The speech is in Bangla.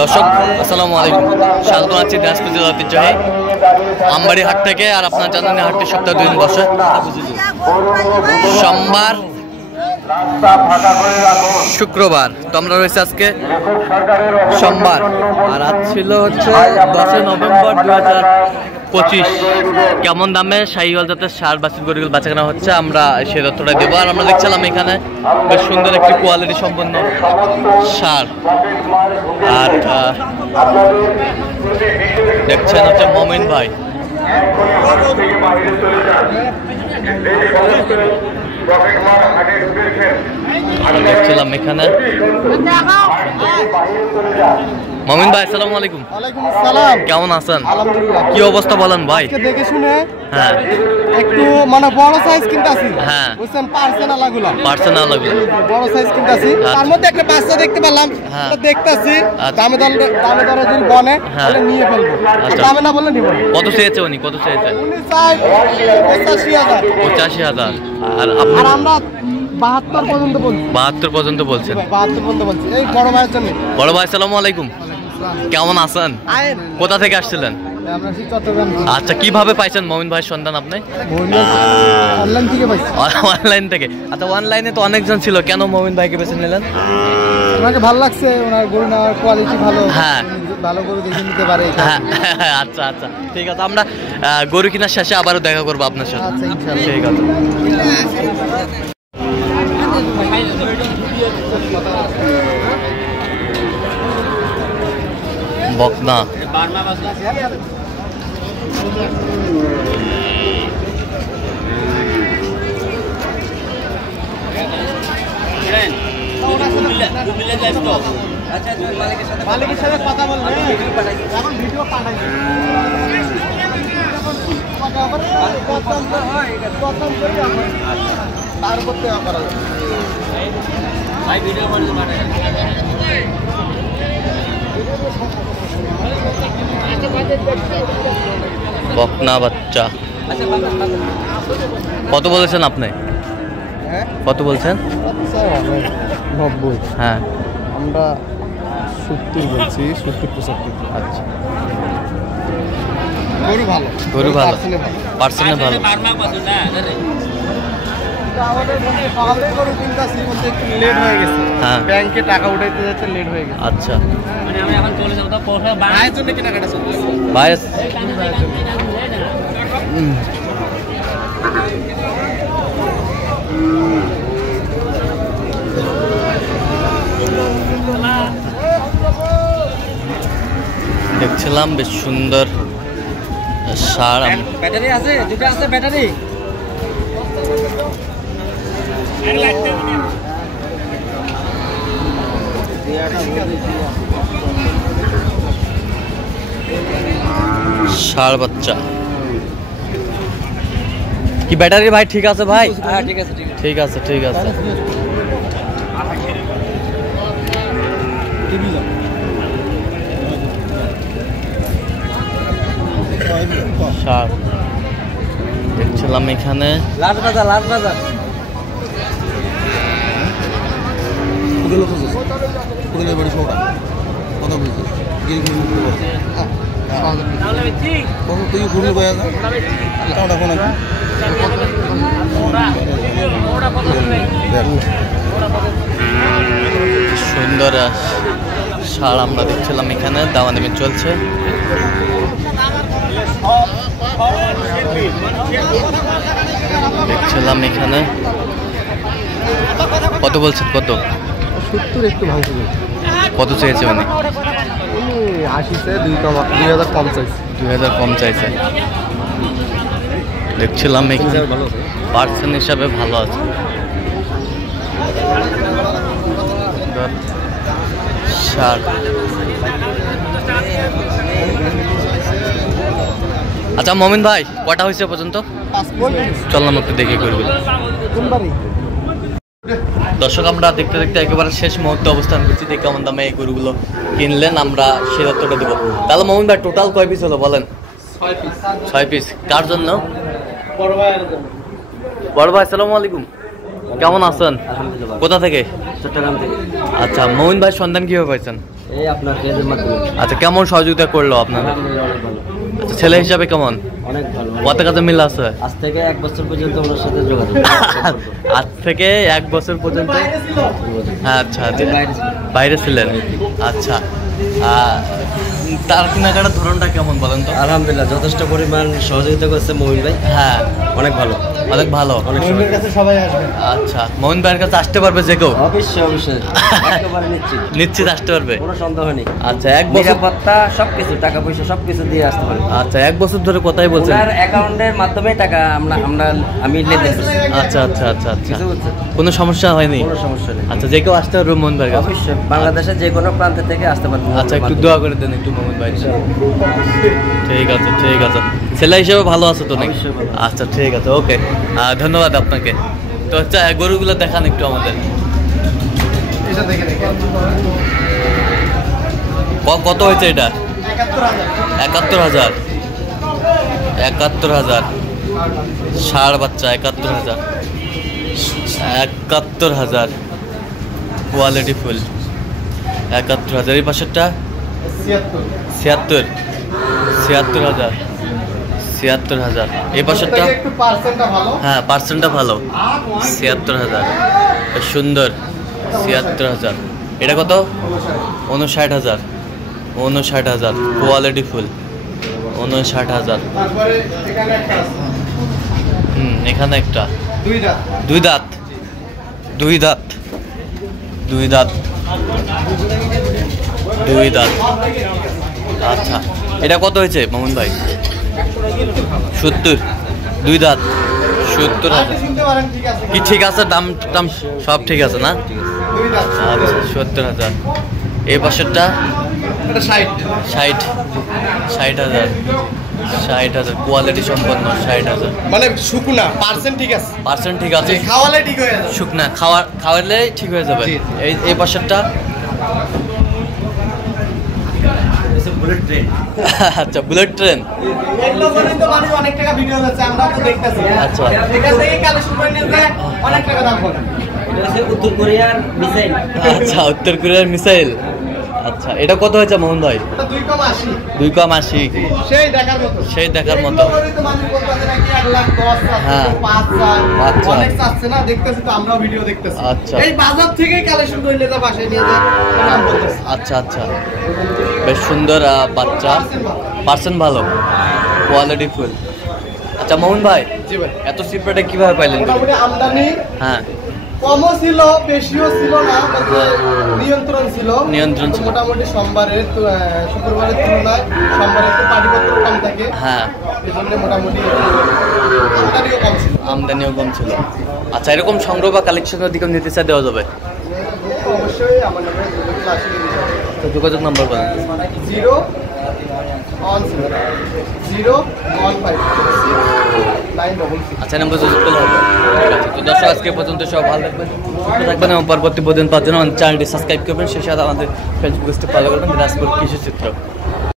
দর্শক আসসালামু আলাইকুম, স্বাগত আছি দিনাজপুর জেলার ঐতিহ্যবাহী আমবাড়ি হাট থেকে। আর আপনারা জানেন হাটটি সপ্তাহে 2 দিন বসে, সোমবার শুক্রবার। তো আমরা রয়েছে আজকে সোমবার, আর আজ ছিল হচ্ছে 10 নভেম্বর 2025। কেমন দামে শাহিওয়াল জাতের ষাঁড় বাছুর গরুগুলো বাচ্চা কেনা হচ্ছে আমরা সেই তথ্যটা দেবো। আর আমরা দেখছিলাম এখানে বেশ সুন্দর একটি কোয়ালিটি সম্পন্ন ষাঁড়। আর দেখছেন হচ্ছে মমিন ভাই। দেখছিলাম এখানে মমিন ভাই, আসসালামু আলাইকুম। ওয়ালাইকুম আসসালাম। কেমন আছেন? আলহামদুলিল্লাহ। কি অবস্থা বলেন ভাই? দেখে শুনে হ্যাঁ, একটু মানে বড় সাইজ কিনতাছি। হ্যাঁ, বুঝছেন, পার্সোনালগুলো বড় সাইজ কিনতাছি। তার মধ্যে একটা বাচ্চা দেখতে পেলাম, এটা দেখতাছি। দামে দরে যদি বনে তাহলে নিয়ে ফেলবো, দামে না বললে নিব না। কত চেয়েছে উনি? কত চেয়েছে? উনি চাই 85,000। 85,000। আর আমরা 72 পর্যন্ত বলছি। 72 পর্যন্ত বলছেন? 72 পর্যন্ত বলছি। এই বড় ভাইয়ের জন্য। বড় ভাই আসসালামু আলাইকুম, কেমন আছেন? কোথা থেকে আসছিলেন? আচ্ছা, কিভাবে পাইছেন মমিন ভাইয়ের সন্ধান আপনি? অনলাইন থেকে পাইছি। অনলাইন থেকে? আচ্ছা, অনলাইনে তো অনেকজন ছিল, কেন মমিন ভাইকে বেছে নিলেন? ওনাকে ভালো লাগছে, ওনার গরু নেওয়ার কোয়ালিটি ভালো। হ্যাঁ, ভালো গরু দেখে নিতে পারে। আচ্ছা আচ্ছা, ঠিক আছে। আমরা গরু কেনার শেষে আবারও দেখা করবো আপনার সাথে। আচ্ছা, ইনশাআল্লাহ। ঠিক আছে। বকনা মালিকের সাথে কথা বলবে, এখন ভিডিও পাঠাই। তার করতে করা বকনা বাচ্চা। কত বলেছেন আপনি? কত বলছেন? 90। হ্যাঁ, আমরা 70 বলছি, 70-75। আচ্ছা, গরু ভালো, গরু ভালো, পার্সেন্টে ভালো। সকালে গরু কিনতেছি, বলতে একটু লেট হয়ে গেছে। হ্যাঁ, ব্যাংকে টাকা উঠাইতে যেতে লেট হয়ে গেছে। আচ্ছা, মানে আমি এখন চলে যাব, তো ভাইয়ের জন্য কেনাকাটা চলতেছে। ভাই দেখছিলাম বেশ সুন্দর ষাঁড়। ব্যাটারি আছে, দুটো আছে ব্যাটারি। ষাঁড় বাচ্চা কি ব্যাটারি ভাই? ঠিক আছে ভাই, হ্যাঁ ঠিক আছে, ঠিক আছে, ঠিক আছে। ষাঁড় দেখছিলাম এখানে। লাল বাজার সুন্দর ষাঁড় আমরা দেখছিলাম এখানে, দামাদামি চলছে। দেখছিলাম এখানে। কত বলছেন? কত? 70 একটু ভাঙছে। কত চেয়েছে মানে? 80 চেয়ে 2000 কম চাইছে। 2000 কম চাইছে। দেখছিলাম এখানে পার্সেন্ট হিসাবে ভালো আছে। ষাঁড়। আচ্ছা মমিন ভাই, কটা হয়েছে পর্যন্ত? চললাম একটু দেখে করবি। দর্শক আমরা দেখতে দেখতে একেবারে শেষ মুহূর্তে অবস্থান করছি। দেখে কেমন দামে এই গরুগুলো কিনলেন আমরা সেই তথ্যটা দেবো। তাহলে মমিন ভাই টোটাল কয় পিস হলো বলেন? 6 পিস। কার জন্য? বড় ভাই আসসালামু আলাইকুম, কেমন আছেন? কোথা থেকে? চট্টগ্রাম থেকে। আচ্ছা মমিন ভাই সন্ধান কিভাবে পাইছেন? এই আপনার পেজের মাধ্যমে। আচ্ছা, কেমন সহযোগিতা করলো আপনাদের? আচ্ছা, ছেলে হিসাবে কেমন? অনেক ভালো। কত কাজে মিল আছে? আজ থেকে 1 বছর পর্যন্ত ওনার সাথে যোগাযোগ। আজ থেকে 1 বছর পর্যন্ত? আচ্ছা আচ্ছা, বাইরে ছিলেন। আচ্ছা, তার কেনাকাটার ধরনটা কেমন বলেন তো? আলহামদুলিল্লাহ, যথেষ্ট পরিমাণ সহযোগিতা করছে মমিন ভাই। হ্যাঁ, অনেক ভালো, অনেক ভালো। মমিনের কাছে সবাই আসবে। আচ্ছা, মোহন ভাইয়ের কাছে আসতে পারবে যে কেউ? অবশ্যই অবশ্যই, একেবারে নিশ্চিত। নিশ্চিত আসতে পারবে, কোনো সন্দেহ নেই। আচ্ছা, 1 বছর নিরাপত্তা সবকিছু, টাকা পয়সা সবকিছু দিয়ে আসতে পারবে। আচ্ছা, 1 বছর ধরে কোথায় বলছেন? ওনার অ্যাকাউন্টের মাধ্যমে টাকা আমি লেনদেন করছি। আচ্ছা আচ্ছা আচ্ছা আচ্ছা, কিছু বুঝছেন? কোনো সমস্যা হয়নি? কোনো সমস্যা নেই। আচ্ছা, যে কেউ আসতে পারবে মোহন ভাইয়ের কাছে? অবশ্যই, বাংলাদেশের যে কোনো প্রান্ত থেকে আসতে পারবে। আচ্ছা, একটু দোয়া করে দেন একটু মোহন ভাই। ঠিক আছে ঠিক আছে, ছেলে হিসেবে ভালো আছে তো নাকি? অবশ্যই ভালো। আচ্ছা ঠিক আছে, ওকে, ধন্যবাদ আপনাকে। তো আচ্ছা, গরুগুলো দেখান একটু আমাদের। এটা দেখে দেখে কত হয়েছে এটা? 71,000। 71,000 ষাঁড় বাচ্চা, 71,000 71,000 কোয়ালিটি ফুল 71,000। এই পাশেরটা 76,000 76,000। এই পাশেরটা একটু পার্সেন্টটা ভালো। হ্যাঁ, পার্সেন্টটা ভালো, 76,000। বেশ সুন্দর, 76,000। এটা কত? 59,000 59,000 কোয়ালিটি ফুল 59,000। তারপরে এখানে একটা আছে, এখানে একটা 2 দাঁত। 2 দাঁত 2 দাঁত 2 দাঁত 2 দাঁত। আচ্ছা, এটা কত হয়েছে মামুন ভাই? 70। 2 দাঁত 70,000। শুনতে পারেন, ঠিক আছে কি ঠিক আছে? দাম টাম সব ঠিক আছে না? 2 দাঁত। আচ্ছা, 70,000। এই পাশেরটা এটা 60। 60,000 60,000 কোয়ালিটি সম্পন্ন 60,000। মানে শুকনা পার্সেন্ট ঠিক আছে, পার্সেন্ট ঠিক আছে, খাওয়ালে ঠিক হয়ে যাবে। শুকনা খাওয়ালে ঠিক হয়ে যাবে। জি। এই পাশেরটা বুলেট ট্রেন। আচ্ছা, বুলেট ট্রেন। এগুলো বলেই তো মানুষ অনেক টাকা ভিডিও যাচ্ছে, আমরা তো দেখতেছি। আচ্ছা। এখান থেকে কালেকশন করে নিয়ে যায়, অনেক টাকা দাম পড়ে। এটা হচ্ছে উত্তর কোরিয়ার মিসাইল। আচ্ছা, উত্তর কোরিয়ার মিসাইল। আচ্ছা, এটা কত হয়েছে মোহন ভাই? এটা 2,80,000। 2,80,000 সেই দেখার মতো, সেই দেখার মতো। এগুলো বলেই তো মানুষ বলতেছে নাকি 1,10,000 হ্যাঁ। 5 চায়, 5 চায়। অনেক চাচ্ছে না, দেখতেছি তো, আমরাও ভিডিও দেখতেছি। আচ্ছা। এই বাজার থেকেই কালেকশন করে নিয়ে যা, বাসায় নিয়ে যা, দাম বলতেছে। আচ্ছা আচ্ছা, বেশ সুন্দর বাচ্চা, Percent ভালো। পার্সেন্ট ভালো, কোয়ালিটি ফুল। আচ্ছা মোহন ভাই, জি ভাই, এত চিপ রেটে কিভাবে পাইলেন? মোটামুটি আমদানি হ্যাঁ, কমও ছিল, বেশিও ছিল না, বলতে নিয়ন্ত্রণ ছিল। নিয়ন্ত্রণ ছিল। মোটামুটি সোমবারের শুক্রবারের তুলনায় সোমবারে একটু পাটিপত্র কম থাকে, হ্যাঁ, এই জন্য মোটামুটি আমদানিও কম ছিল। আমদানিও কম ছিল। আচ্ছা, এরকম সংগ্রহ বা কালেকশনের দিকে নিতে চাই দেওয়া যাবে? অবশ্যই আমার নামে আসলে তো যোগাযোগ নাম্বার বলেন। 0101596 আচ্ছা, নাম্বার যোগাযোগ করলে হবে। ঠিক আছে, তো দর্শক আজকে পর্যন্ত সব ভালো থাকবেন, সুস্থ থাকবেন এবং পরবর্তী প্রতিদিন পাওয়ার জন্য আমাদের চ্যানেলটি সাবস্ক্রাইব করবেন। সেই সাথে আমাদের ফেসবুক পেজটি ফলো করবেন, দিনাজপুর কৃষি চিত্র।